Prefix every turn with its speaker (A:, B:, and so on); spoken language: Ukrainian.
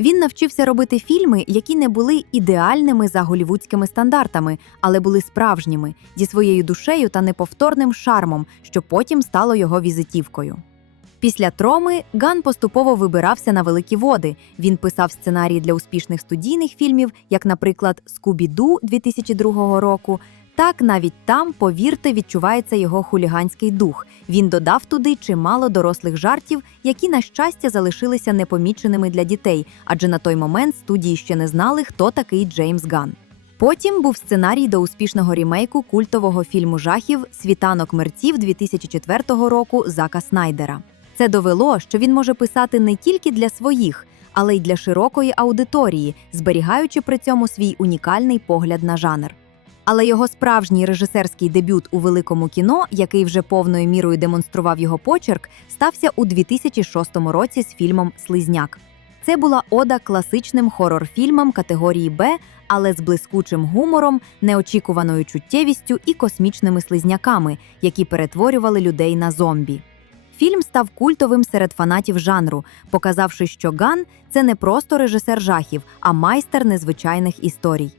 A: Він навчився робити фільми, які не були ідеальними за голівудськими стандартами, але були справжніми, зі своєю душею та неповторним шармом, що потім стало його візитівкою. Після троми Ган поступово вибирався на великі води. Він писав сценарії для успішних студійних фільмів, як, наприклад, Скубі-Ду 2002 року. Так навіть там, повірте, відчувається його хуліганський дух. Він додав туди чимало дорослих жартів, які, на щастя, залишилися непоміченими для дітей, адже на той момент студії ще не знали, хто такий Джеймс Ган. Потім був сценарій до успішного рімейку культового фільму жахів Світанок мерців 2004 року Зака Снайдера. Це довело, що він може писати не тільки для своїх, але й для широкої аудиторії, зберігаючи при цьому свій унікальний погляд на жанр. Але його справжній режисерський дебют у великому кіно, який вже повною мірою демонстрував його почерк, стався у 2006 році з фільмом Слизняк. Це була ода класичним хорор-фільмам категорії Б, але з блискучим гумором, неочікуваною чуттєвістю і космічними слизняками, які перетворювали людей на зомбі. Фільм став культовим серед фанатів жанру, показавши, що Ган це не просто режисер жахів, а майстер незвичайних історій.